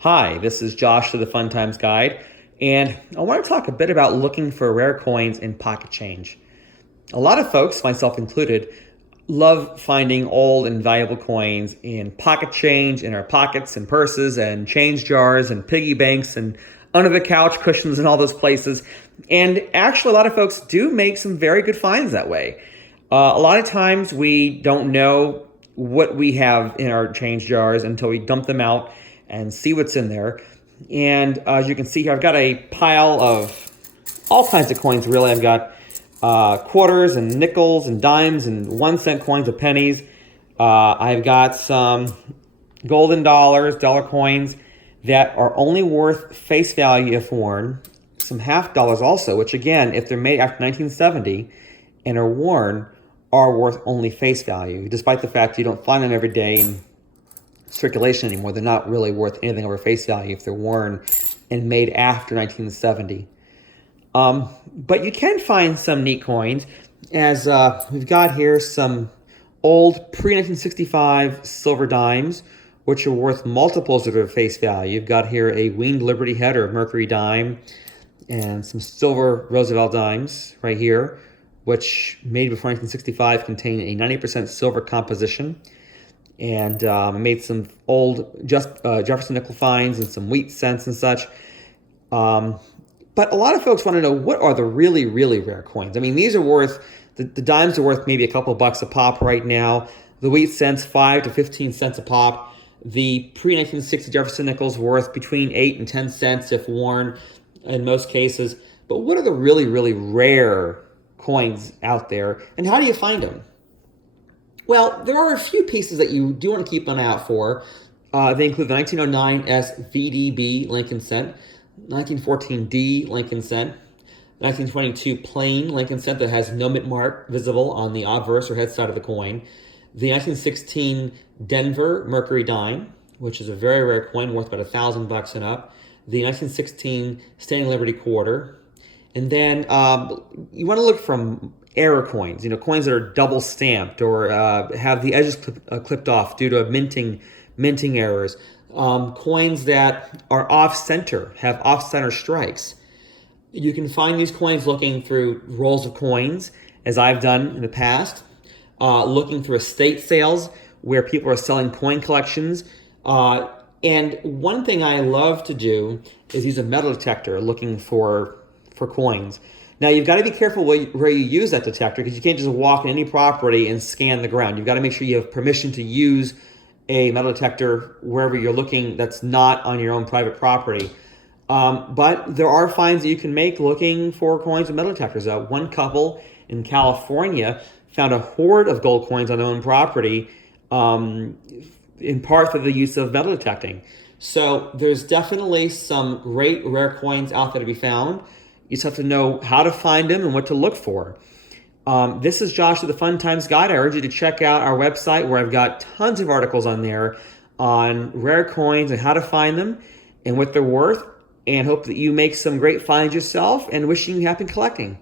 Hi, this is Josh to the Fun Times Guide, and I want to talk a bit about looking for rare coins in pocket change. A lot of folks, myself included, love finding old and valuable coins in pocket change, in our pockets and purses and change jars and piggy banks and under the couch cushions and all those places. And actually, a lot of folks do make some very good finds that way. A lot of times we don't know what we have in our change jars until we dump them out and see what's in there. And as you can see here, I've got a pile of all kinds of coins, really. I've got quarters and nickels and dimes and 1 cent coins and pennies. I've got some golden dollars, dollar coins that are only worth face value if worn. Some half dollars also, which again, if they're made after 1970 and are worn, are worth only face value, despite the fact you don't find them every day in circulation anymore. They're not really worth anything over face value if they're worn and made after 1970. But you can find some neat coins, as we've got here some old pre-1965 silver dimes, which are worth multiples of their face value. You've got here a Winged Liberty head or Mercury dime, and some silver Roosevelt dimes right here, which made before 1965 contain a 90% silver composition. And made some old Jefferson nickel finds and some wheat cents and such. But a lot of folks want to know, what are the really, really rare coins? I mean, these are worth, the dimes are worth maybe a couple bucks a pop right now. The wheat cents, 5 to 15 cents a pop. The pre-1960 Jefferson nickels worth between 8 and 10 cents if worn in most cases. But what are the really, really rare coins out there, and how do you find them? Well, there are a few pieces that you do want to keep an eye out for. They include the 1909 SVDB Lincoln cent, 1914 D Lincoln cent, 1922 plain Lincoln cent that has no mint mark visible on the obverse or head side of the coin, the 1916 Denver Mercury dime, which is a very rare coin worth about $1,000 and up, the 1916 Standing Liberty quarter, and then you want to look from error coins, coins that are double stamped or have the edges clipped off due to minting errors. Coins that are off-center, have off-center strikes. You can find these coins looking through rolls of coins, as I've done in the past, looking through estate sales where people are selling coin collections. And one thing I love to do is use a metal detector looking for coins. Now, you've got to be careful where you use that detector, because you can't just walk in any property and scan the ground. You've got to make sure you have permission to use a metal detector wherever you're looking that's not on your own private property. But there are finds that you can make looking for coins with metal detectors. One couple in California found a hoard of gold coins on their own property, in part through the use of metal detecting. So there's definitely some great rare coins out there to be found. You just have to know how to find them and what to look for. This is Josh with the Fun Times Guide. I urge you to check out our website, where I've got tons of articles on there on rare coins and how to find them and what they're worth, and hope that you make some great finds yourself, and wishing you happy collecting.